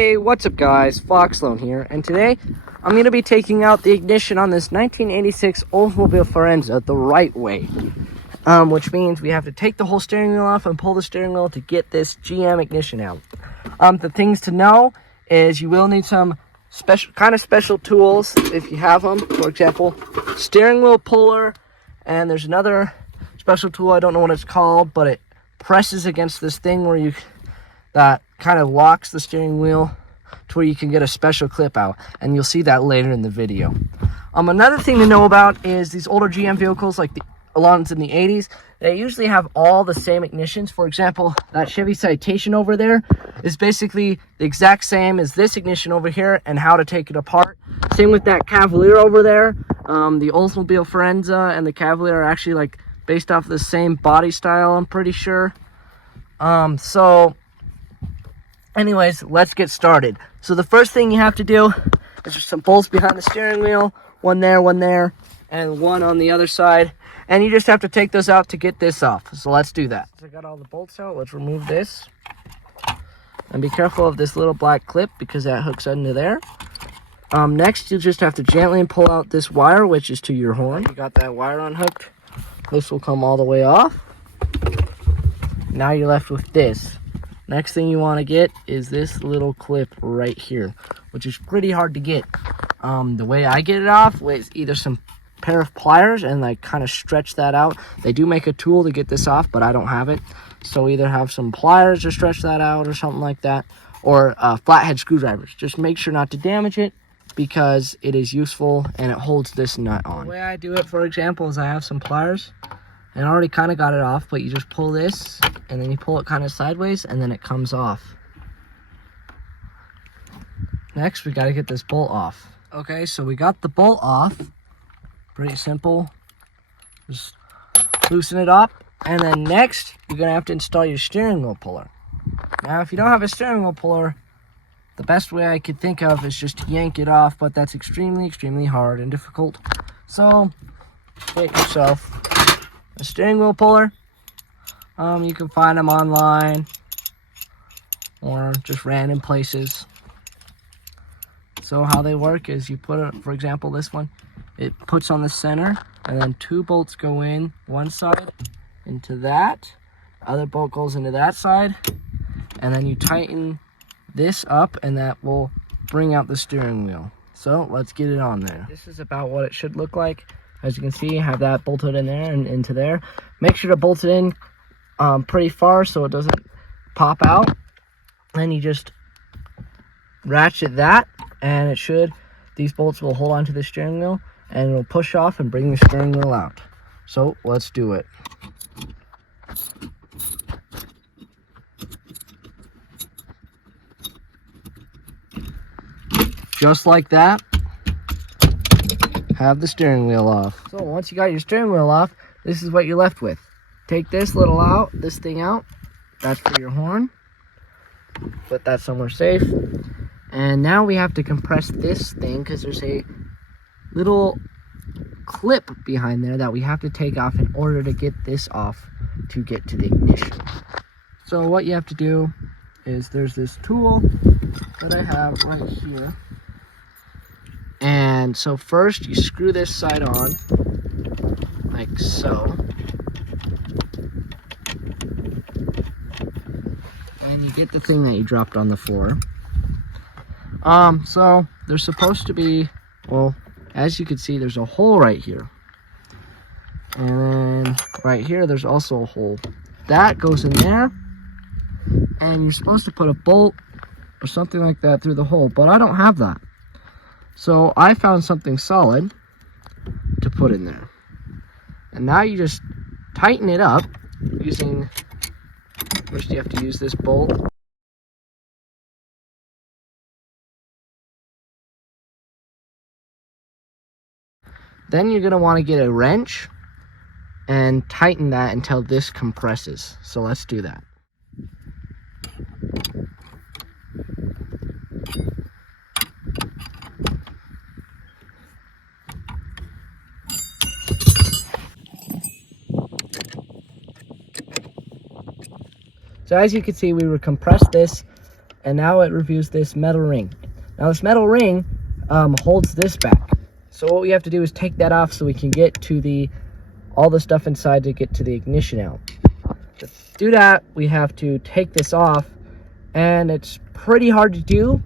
Hey, what's up guys, Foxlone here, and today I'm going to be taking out the ignition on this 1986 Oldsmobile Firenze the right way. Which means we have to take the whole steering wheel off and pull the steering wheel to get this GM ignition out. The things to know is you will need some special tools if you have them. For example, steering wheel puller, and there's another special tool, I don't know what it's called, but it presses against this thing where that kind of locks the steering wheel to where you can get a special clip out, and you'll see that later in the video. Another thing to know about is these older GM vehicles, like the ones in the 80s, they usually have all the same ignitions. For example, that Chevy Citation over there is basically the exact same as this ignition over here and how to take it apart. Same with that Cavalier over there. The Oldsmobile Firenze and the Cavalier are actually like based off the same body style, I'm pretty sure. Anyways, let's get started. So the first thing you have to do is just some bolts behind the steering wheel, one there, and one on the other side. And you just have to take those out to get this off. So let's do that. So I got all the bolts out. Let's remove this. And be careful of this little black clip because that hooks into there. Next, you just have to gently pull out this wire, which is to your horn. You got that wire unhooked. This will come all the way off. Now you're left with this. Next thing you want to get is this little clip right here, which is pretty hard to get. The way I get it off is either some pair of pliers and like kind of stretch that out. They do make a tool to get this off, but I don't have it. So either have some pliers to stretch that out or something like that, or flathead screwdrivers. Just make sure not to damage it because it is useful and it holds this nut on. The way I do it, for example, is I have some pliers. And I already kind of got it off, but you just pull this, and then you pull it kind of sideways, and then it comes off. Next, we got to get this bolt off. Okay, so we got the bolt off. Pretty simple. Just loosen it up, and then next, you're going to have to install your steering wheel puller. Now, if you don't have a steering wheel puller, the best way I could think of is just to yank it off, but that's extremely hard and difficult. So, get yourself a steering wheel puller. You can find them online or just random places. So how they work is you put it, for example, this one, it puts on the center, and then two bolts go in one side into that, other bolt goes into that side, and then you tighten this up, and that will bring out the steering wheel. So let's get it on there. This is about what it should look like. As you can see, have that bolted in there and into there. Make sure to bolt it in pretty far so it doesn't pop out. Then you just ratchet that, and these bolts will hold onto the steering wheel, and it'll push off and bring the steering wheel out. So let's do it. Just like that. Have the steering wheel off. So once you got your steering wheel off, this is what you're left with. Take this thing out. That's for your horn. Put that somewhere safe. And now we have to compress this thing because there's a little clip behind there that we have to take off in order to get this off to get to the ignition. So what you have to do is there's this tool that I have right here. And so first you screw this side on, like so. And you get the thing that you dropped on the floor. So there's supposed to be, well, as you can see, there's a hole right here. And then right here, there's also a hole. That goes in there. And you're supposed to put a bolt or something like that through the hole, but I don't have that. So I found something solid to put in there. And now you just tighten it up using, first you have to use this bolt. Then you're going to want to get a wrench and tighten that until this compresses. So let's do that. So as you can see, we compressed this and now it removes this metal ring. Now this metal ring holds this back. So what we have to do is take that off so we can get to all the stuff inside to get to the ignition out. To do that, we have to take this off, and it's pretty hard to do.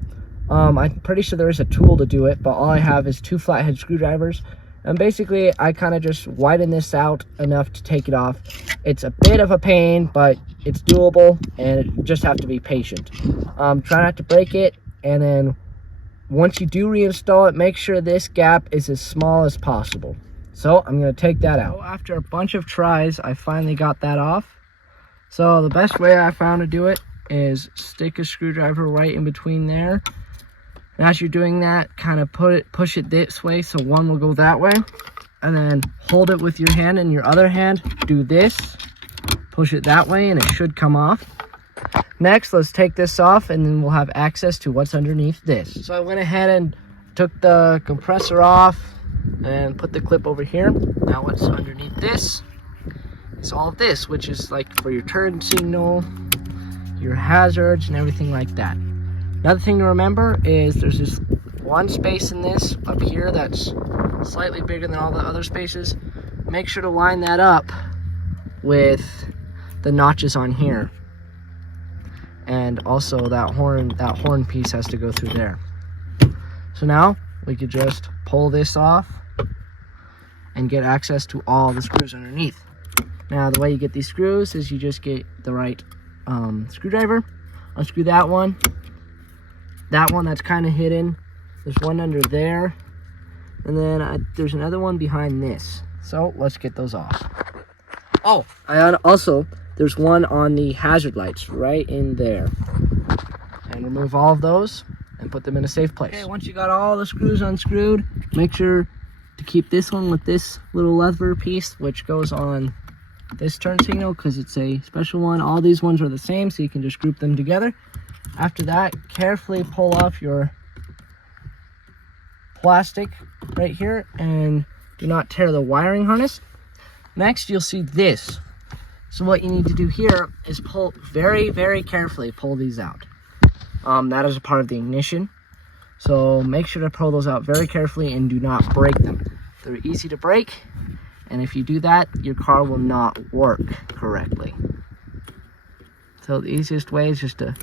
I'm pretty sure there is a tool to do it, but all I have is 2 flathead screwdrivers. And basically, I kind of just widen this out enough to take it off. It's a bit of a pain, but it's doable, and you just have to be patient. Try not to break it, and then once you do reinstall it, make sure this gap is as small as possible. So I'm going to take that out. After a bunch of tries, I finally got that off. So the best way I found to do it is stick a screwdriver right in between there. And as you're doing that, kind of push it this way so one will go that way. And then hold it with your hand, and your other hand, do this. Push it that way, and it should come off. Next, let's take this off, and then we'll have access to what's underneath this. So I went ahead and took the compressor off and put the clip over here. Now what's underneath this is all of this, which is like for your turn signal, your hazards, and everything like that. Another thing to remember is there's this one space in this up here that's slightly bigger than all the other spaces. Make sure to line that up with the notches on here. And also that horn piece has to go through there. So now we could just pull this off and get access to all the screws underneath. Now the way you get these screws is you just get the right screwdriver, unscrew that one that's kind of hidden. There's one under there, and then there's another one behind this. So let's get those off. Oh, also there's one on the hazard lights right in there. And remove all of those and put them in a safe place. Okay, once you got all the screws unscrewed, make sure to keep this one with this little lever piece, which goes on this turn signal because it's a special one. All these ones are the same, so you can just group them together. After that, carefully pull off your plastic right here and do not tear the wiring harness. Next, you'll see this. So what you need to do here is pull very, very carefully, pull these out. That is a part of the ignition. So make sure to pull those out very carefully and do not break them. They're easy to break, and if you do that, your car will not work correctly. So the easiest way is just to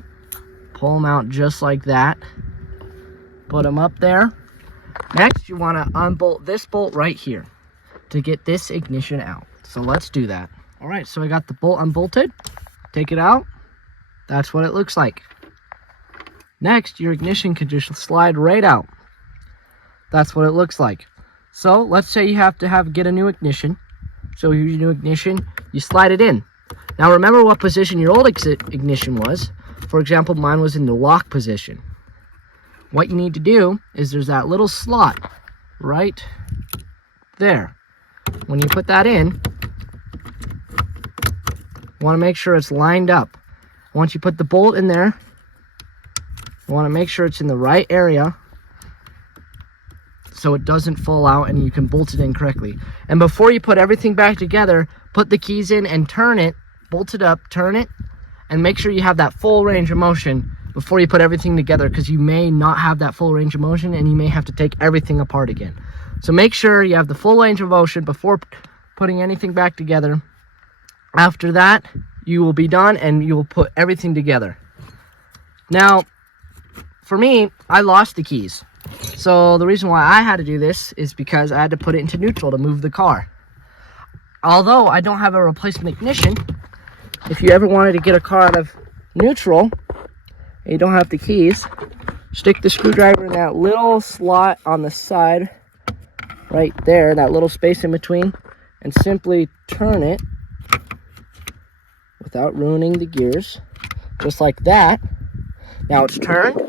pull them out just like that. Put them up there. Next, you want to unbolt this bolt right here to get this ignition out. So let's do that. All right, so I got the bolt unbolted. Take it out. That's what it looks like. Next, your ignition can just slide right out. That's what it looks like. So let's say you have to get a new ignition. So your new ignition, you slide it in. Now remember what position your old ignition was. For example, mine was in the lock position. What you need to do is there's that little slot right there. When you put that in, you want to make sure it's lined up. Once you put the bolt in there, you want to make sure it's in the right area so it doesn't fall out and you can bolt it in correctly. And before you put everything back together, put the keys in and turn it, bolt it up, turn it, and make sure you have that full range of motion before you put everything together, because you may not have that full range of motion and you may have to take everything apart again. So make sure you have the full range of motion before putting anything back together. After that, you will be done and you will put everything together. Now, for me, I lost the keys. So the reason why I had to do this is because I had to put it into neutral to move the car. Although I don't have a replacement ignition, if you ever wanted to get a car out of neutral and you don't have the keys, stick the screwdriver in that little slot on the side right there, that little space in between, and simply turn it without ruining the gears, just like that. Now it's turned,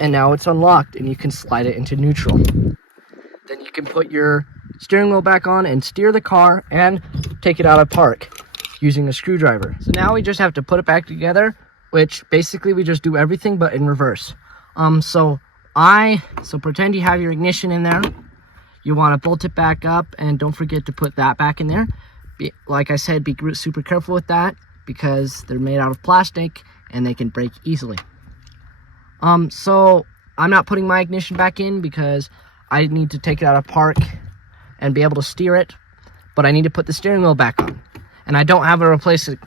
and now it's unlocked, and you can slide it into neutral. Then you can put your steering wheel back on and steer the car and take it out of park using a screwdriver. So now we just have to put it back together, which basically we just do everything but in reverse. So pretend you have your ignition in there. You want to bolt it back up, and don't forget to put that back in there. Like I said, be super careful with that because they're made out of plastic and they can break easily. So I'm not putting my ignition back in because I need to take it out of park and be able to steer it, but I need to put the steering wheel back on, and I don't have a replacement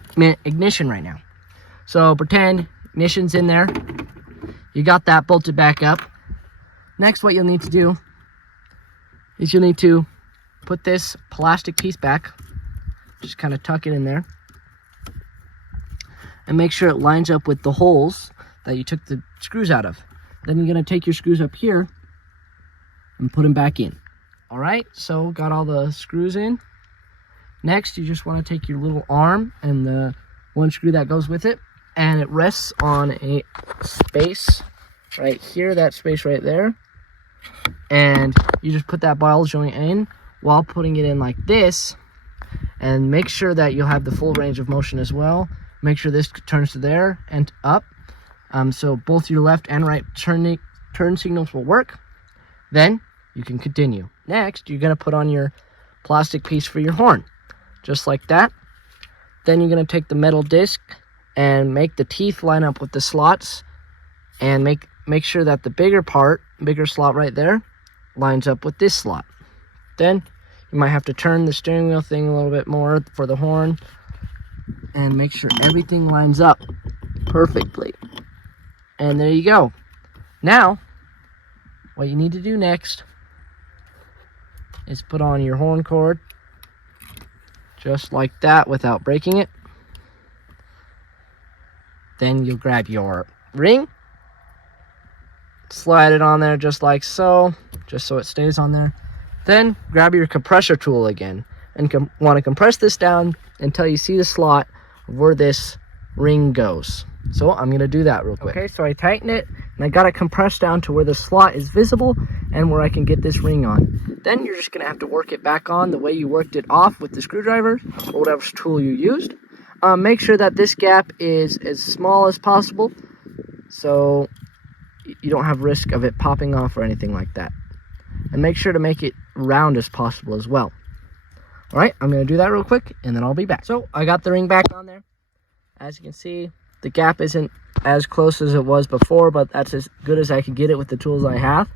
ignition right now. So pretend ignition's in there. You got that bolted back up. Next, what you'll need to do is you'll need to put this plastic piece back. Just kind of tuck it in there. And make sure it lines up with the holes that you took the screws out of. Then you're going to take your screws up here and put them back in. All right, so got all the screws in. Next, you just want to take your little arm and the one screw that goes with it, and it rests on a space right here, that space right there. And you just put that ball joint in while putting it in like this, and make sure that you'll have the full range of motion as well. Make sure this turns to there and up, so both your left and right turn signals will work. Then you can continue. Next, you're going to put on your plastic piece for your horn, just like that. Then you're going to take the metal disc and make the teeth line up with the slots, and make sure that the bigger slot right there, lines up with this slot. Then you might have to turn the steering wheel thing a little bit more for the horn and make sure everything lines up perfectly. And there you go. Now, what you need to do next is put on your horn cord, just like that, without breaking it. Then you'll grab your ring, slide it on there just like so, just so it stays on there. Then grab your compressor tool again and want to compress this down until you see the slot where this ring goes. So I'm going to do that real quick. Okay, so I tighten it and I got it compressed down to where the slot is visible and where I can get this ring on. Then you're just going to have to work it back on the way you worked it off with the screwdriver or whatever tool you used. Make sure that this gap is as small as possible so you don't have risk of it popping off or anything like that. And make sure to make it round as possible as well. Alright, I'm going to do that real quick and then I'll be back. So I got the ring back on there. As you can see, the gap isn't as close as it was before, but that's as good as I can get it with the tools I have.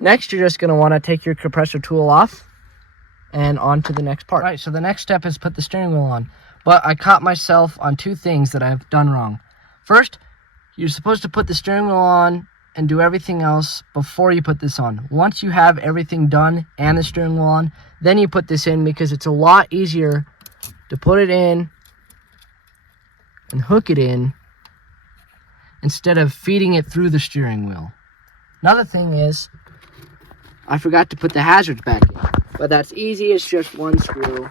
Next, you're just going to want to take your compressor tool off and on to the next part. Alright, so the next step is put the steering wheel on. But I caught myself on two things that I've done wrong. First, you're supposed to put the steering wheel on and do everything else before you put this on. Once you have everything done and the steering wheel on, then you put this in, because it's a lot easier to put it in and hook it in instead of feeding it through the steering wheel. Another thing is, I forgot to put the hazards back in, but that's easy. It's just one screw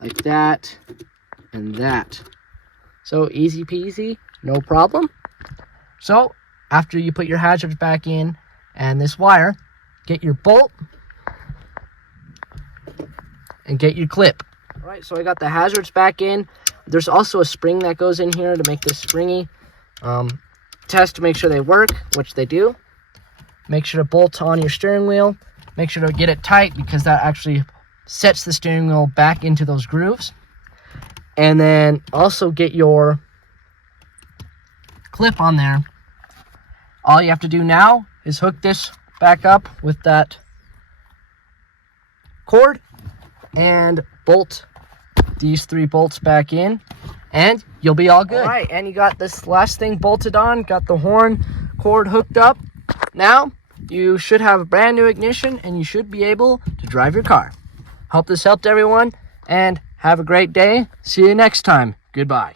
like that and that. So easy peasy, no problem. So after you put your hazards back in and this wire, get your bolt and get your clip. All right, so I got the hazards back in. There's also a spring that goes in here to make this springy. Test to make sure they work, which they do. Make sure to bolt on your steering wheel. Make sure to get it tight, because that actually sets the steering wheel back into those grooves. And then also get your clip on there. All you have to do now is hook this back up with that cord and bolt these 3 bolts back in, and you'll be all good. All right, and you got this last thing bolted on, got the horn cord hooked up. Now you should have a brand new ignition and you should be able to drive your car. Hope this helped everyone, and have a great day. See you next time. Goodbye.